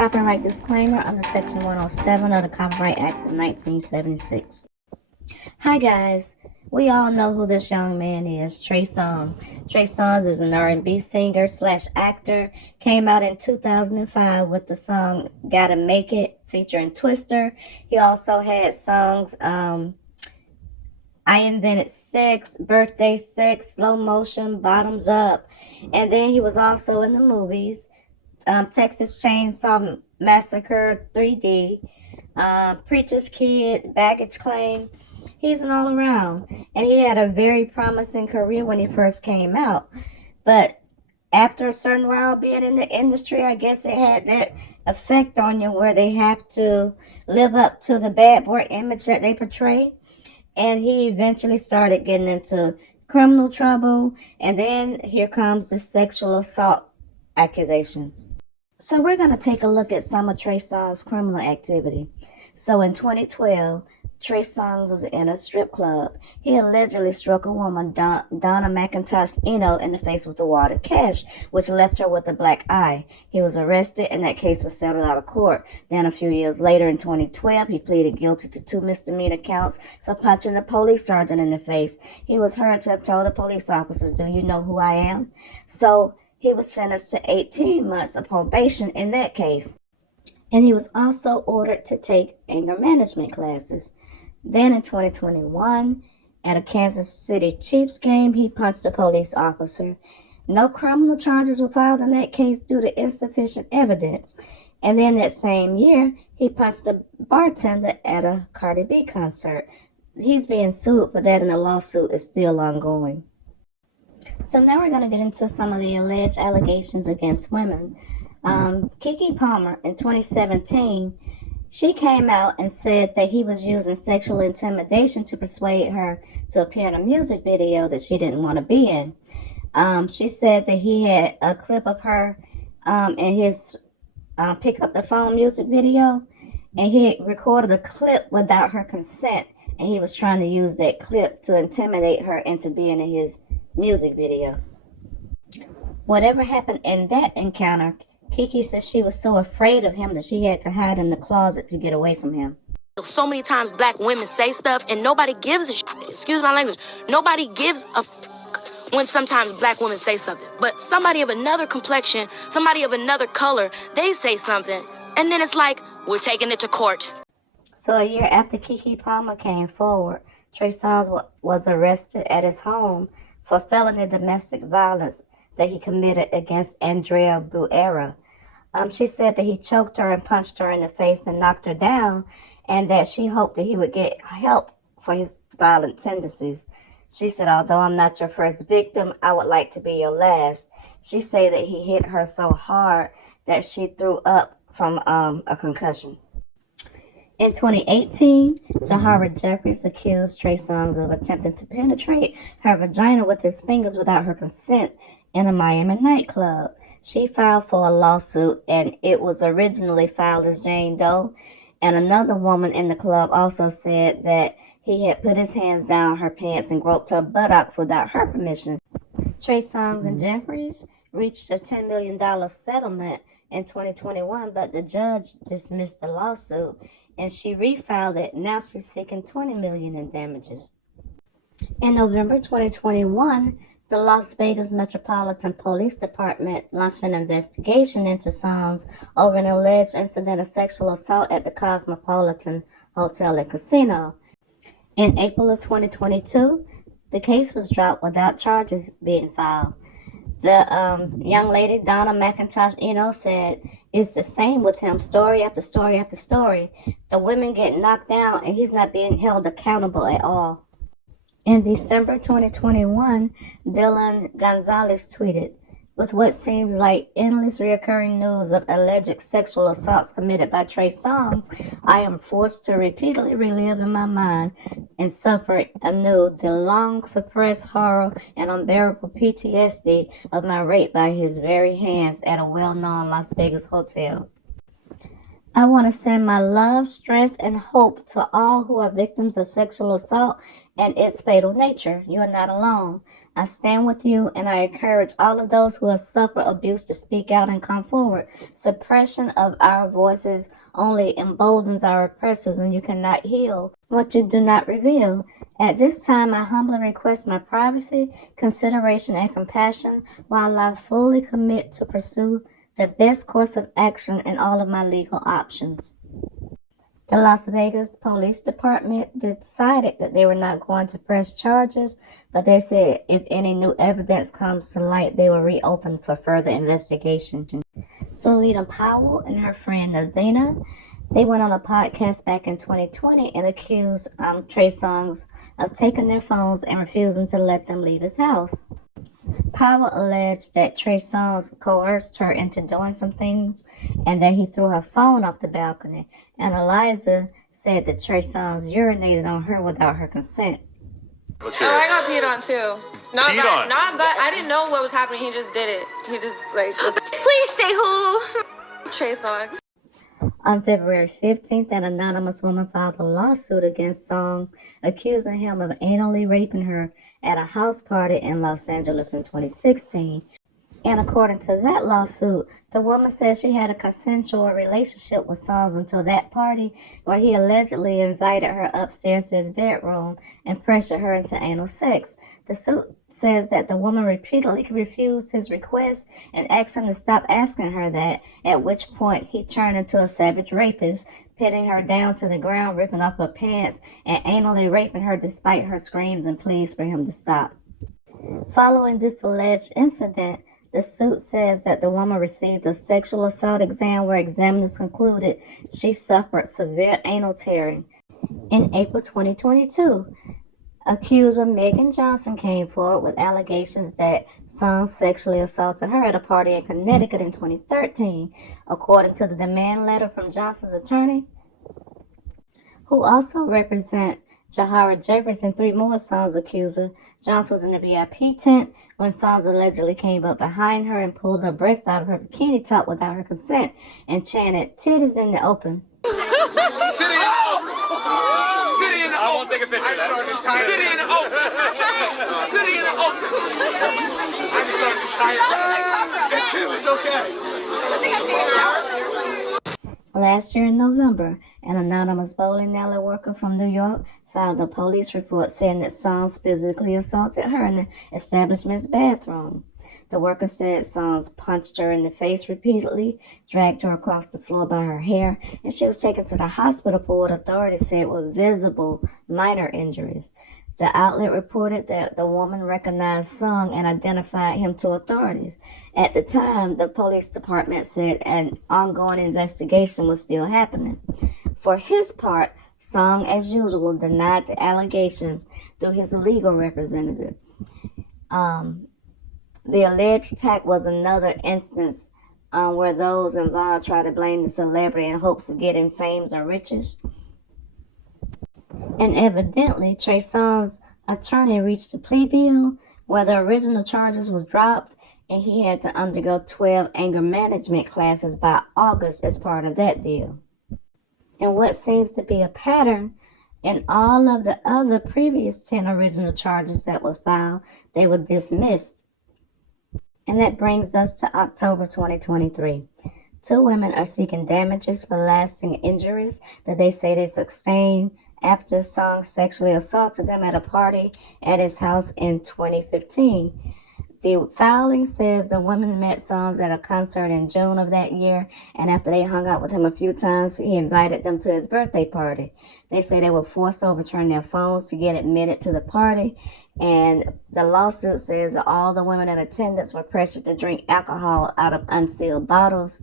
Copyright disclaimer under Section 107 of the Copyright Act of 1976. Hi guys, we all know who this young man is, Trey Songz. Trey Songz is an R&B singer slash actor. Came out in 2005 with the song Gotta Make It featuring Twister. He also had songs I Invented Sex, Birthday Sex, Slow Motion, Bottoms Up. And then he was also in the movies Texas Chainsaw Massacre 3D, Preacher's Kid, Baggage Claim. He's an all-around, and he had a very promising career when he first came out. But after a certain while being in the industry, I guess it had that effect on you where they have to live up to the bad boy image that they portray. And he eventually started getting into criminal trouble, and then here comes the sexual assault accusations. So we're going to take a look at some of Trey Songz' criminal activity. So in 2012, Trey Songz was in a strip club. He allegedly struck a woman, Donna McIntosh in the face with a wad of cash, which left her with a black eye. He was arrested, and that case was settled out of court. Then a few years later, in 2012, he pleaded guilty to 2 misdemeanor counts for punching a police sergeant in the face. He was heard to have told the police officers, "Do you know who I am?" So he was sentenced to 18 months of probation in that case. And he was also ordered to take anger management classes. Then in 2021, at a Kansas City Chiefs game, he punched a police officer. No criminal charges were filed in that case due to insufficient evidence. And then that same year, he punched a bartender at a Cardi B concert. He's being sued for that, and the lawsuit is still ongoing. So now we're going to get into some of the alleged allegations against women. Kiki Palmer, in 2017, she came out and said that he was using sexual intimidation to persuade her to appear in a music video that she didn't want to be in. She said that he had a clip of her in his Pick Up the Phone music video, and he had recorded a clip without her consent, and he was trying to use that clip to intimidate her into being in his music video. Whatever happened in that encounter, Kiki says she was so afraid of him that she had to hide in the closet to get away from him. So many times black women say stuff and nobody gives a shit. Excuse my language. Nobody gives a fuck when sometimes black women say something. But somebody of another complexion, somebody of another color, they say something. And then it's like, we're taking it to court. So a year after Kiki Palmer came forward, Trey Songz was arrested at his home for felony domestic violence that he committed against Andrea Buera. She said that he choked her and punched her in the face and knocked her down, and that she hoped that he would get help for his violent tendencies. She said, "Although I'm not your first victim, I would like to be your last." She said that he hit her so hard that she threw up from a concussion. In 2018, Jara Jeff accused Trey Songz of attempting to penetrate her vagina with his fingers without her consent in a Miami nightclub. She filed for a lawsuit, and it was originally filed as Jane Doe. And another woman in the club also said that he had put his hands down her pants and groped her buttocks without her permission. Trey Songz and Jeffries reached a $10 million settlement in 2021, but the judge dismissed the lawsuit, and she refiled it. Now she's seeking $20 million in damages. In November 2021, the Las Vegas Metropolitan Police Department launched an investigation into Songz over an alleged incident of sexual assault at the Cosmopolitan Hotel and Casino. In April of 2022, the case was dropped without charges being filed. The young lady, Donna McIntosh, said it's the same with him, story after story after story. The women get knocked down, and he's not being held accountable at all. In December 2021, Dylan Gonzalez tweeted, "With what seems like endless recurring news of alleged sexual assaults committed by Trey Songz, I am forced to repeatedly relive in my mind and suffer anew the long-suppressed horror and unbearable PTSD of my rape by his very hands at a well-known Las Vegas hotel. I want to send my love, strength, and hope to all who are victims of sexual assault and its fatal nature. You are not alone. I stand with you, and I encourage all of those who have suffered abuse to speak out and come forward. Suppression of our voices only emboldens our oppressors, and you cannot heal what you do not reveal. At this time, I humbly request my privacy, consideration, and compassion while I fully commit to pursue the best course of action in all of my legal options. The Las Vegas Police Department decided that they were not going to press charges, but they said if any new evidence comes to light, they will reopen for further investigation. Sita Powell and her friend Nazina, they went on a podcast back in 2020 and accused Trey Songz of taking their phones and refusing to let them leave his house. Powell alleged that Trey Songz coerced her into doing some things and that he threw her phone off the balcony. And Eliza said that Trey Songz urinated on her without her consent. Oh, I got peed on too. Not bad. I didn't know what was happening. He just did it. He just Please say who? Trey Songz. On February 15th, an anonymous woman filed a lawsuit against Songz, accusing him of anally raping her at a house party in Los Angeles in 2016. And according to that lawsuit, the woman said she had a consensual relationship with Songz until that party where he allegedly invited her upstairs to his bedroom and pressured her into anal sex. The suit says that the woman repeatedly refused his request and asked him to stop asking her that, at which point he turned into a savage rapist, pinning her down to the ground, ripping off her pants, and anally raping her despite her screams and pleas for him to stop. Following this alleged incident, the suit says that the woman received a sexual assault exam where examiners concluded she suffered severe anal tearing. In April 2022, accuser Megan Johnson came forward with allegations that Songz sexually assaulted her at a party in Connecticut in 2013, according to the demand letter from Johnson's attorney, who also represent Jara Jeff and 3 more Songz accuser. Johnson was in the VIP tent when Songz allegedly came up behind her and pulled her breast out of her bikini top without her consent and chanted, "Titties in the open." Titty in the open. Titty in the open. I won't take a picture of that. Titty in the open. Titty in the open. I just started to be tired. It's okay. I think I'm taking a shower. Last year in November, an anonymous bowling alley worker from New York filed a police report saying that Songz physically assaulted her in the establishment's bathroom. The worker said Songz punched her in the face repeatedly, dragged her across the floor by her hair, and she was taken to the hospital for what authorities said were visible minor injuries. The outlet reported that the woman recognized Songz and identified him to authorities. At the time, the police department said an ongoing investigation was still happening. For his part, Songz, as usual, denied the allegations through his legal representative. The alleged attack was another instance where those involved try to blame the celebrity in hopes of getting fame or riches. And evidently, Trey Songz's attorney reached a plea deal where the original charges was dropped and he had to undergo 12 anger management classes by August as part of that deal. And what seems to be a pattern in all of the other previous 10 original charges that were filed, they were dismissed. And that brings us to October 2023. 2 women are seeking damages for lasting injuries that they say they sustained after Songz sexually assaulted them at a party at his house in 2015. The filing says the women met Songz at a concert in June of that year, and after they hung out with him a few times, he invited them to his birthday party. They say they were forced to overturn their phones to get admitted to the party, and the lawsuit says that all the women in attendance were pressured to drink alcohol out of unsealed bottles.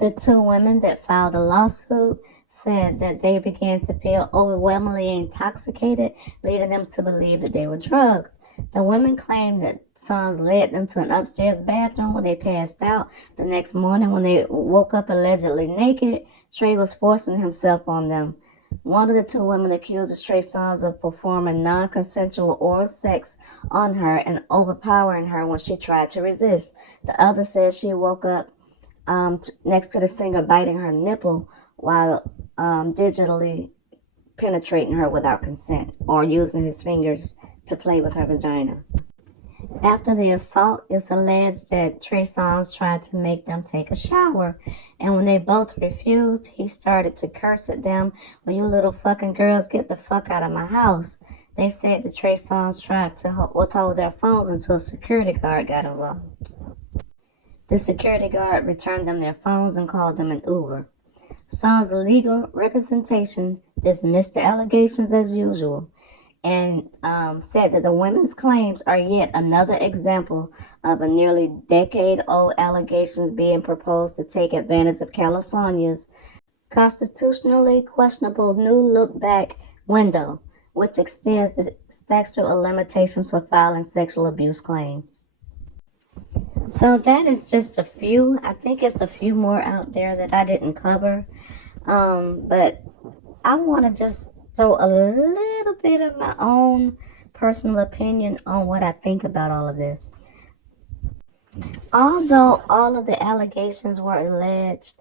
The 2 women that filed the lawsuit said that they began to feel overwhelmingly intoxicated, leading them to believe that they were drugged. The women claimed that Songz led them to an upstairs bathroom where they passed out. The next morning, when they woke up allegedly naked, Trey was forcing himself on them. One of the 2 women accused Trey Songz of performing non-consensual oral sex on her and overpowering her when she tried to resist. The other said she woke up next to the singer biting her nipple while digitally penetrating her without consent or using his fingers to play with her vagina. After the assault, it's alleged that Trey Songz tried to make them take a shower, and when they both refused, he started to curse at them, "Well, you little fucking girls, get the fuck out of my house." They said that Trey Songz tried to withhold their phones until a security guard got involved. The security guard returned them their phones and called them an Uber. Song's legal representation dismissed the allegations as usual, and said that the women's claims are yet another example of a nearly decade-old allegations being proposed to take advantage of California's constitutionally questionable new look-back window, which extends the statute of limitations for filing sexual abuse claims. So that is just a few. I think it's a few more out there that I didn't cover, but I want to just throw a little bit of my own personal opinion on what I think about all of this. Although all of the allegations were alleged,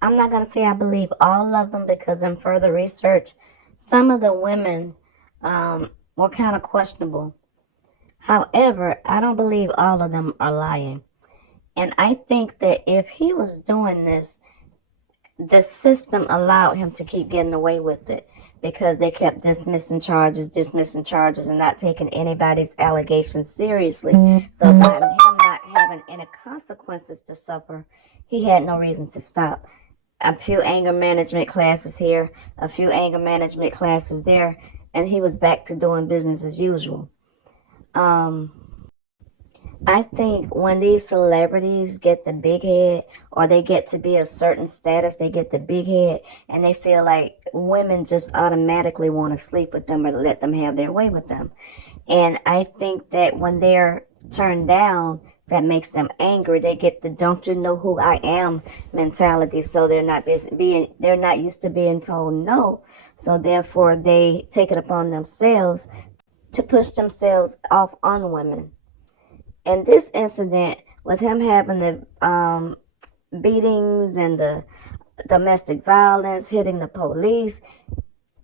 I'm not going to say I believe all of them, because in further research, some of the women were kind of questionable. However, I don't believe all of them are lying. And I think that if he was doing this, the system allowed him to keep getting away with it, because they kept dismissing charges, and not taking anybody's allegations seriously. So by him not having any consequences to suffer, he had no reason to stop. A few anger management classes here, a few anger management classes there, and he was back to doing business as usual. I think when these celebrities get the big head, or they get to be a certain status, they get the big head, and they feel like women just automatically want to sleep with them or let them have their way with them. And I think that when they're turned down, that makes them angry. They get the "don't you know who I am" mentality, so they're not used to being told no. So therefore, they take it upon themselves to push themselves off on women. And this incident, with him having the beatings and the domestic violence, hitting the police,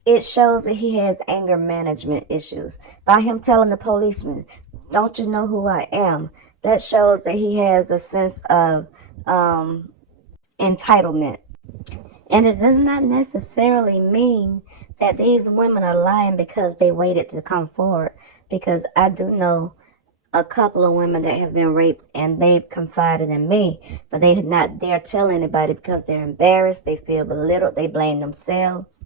it shows that he has anger management issues. By him telling the policeman, "Don't you know who I am?" that shows that he has a sense of entitlement. And it does not necessarily mean that these women are lying because they waited to come forward, because I do know a couple of women that have been raped, and they've confided in me, but they not dare tell anybody because they're embarrassed, they feel belittled, they blame themselves,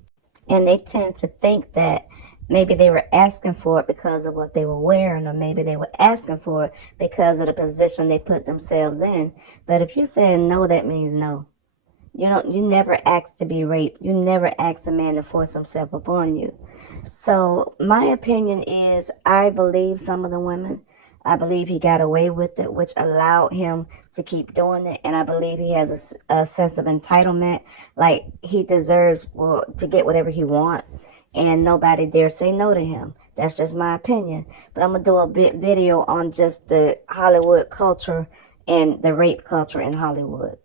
and they tend to think that maybe they were asking for it because of what they were wearing, or maybe they were asking for it because of the position they put themselves in. But if you say no, that means no. You never ask to be raped. You never ask a man to force himself upon you. So my opinion is, I believe some of the women. I believe he got away with it, which allowed him to keep doing it. And I believe he has a sense of entitlement, like he deserves to get whatever he wants, and nobody dare say no to him. That's just my opinion. But I'm going to do a video on just the Hollywood culture and the rape culture in Hollywood.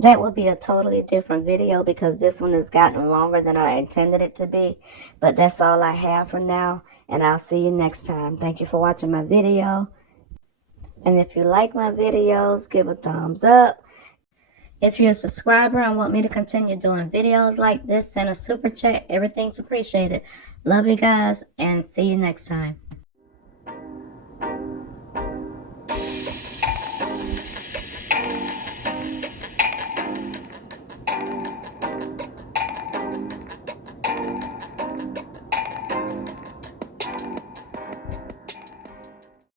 That would be a totally different video, because this one has gotten longer than I intended it to be. But that's all I have for now, and I'll see you next time. Thank you for watching my video. And if you like my videos, give a thumbs up. If you're a subscriber and want me to continue doing videos like this, send a super chat. Everything's appreciated. Love you guys, and see you next time.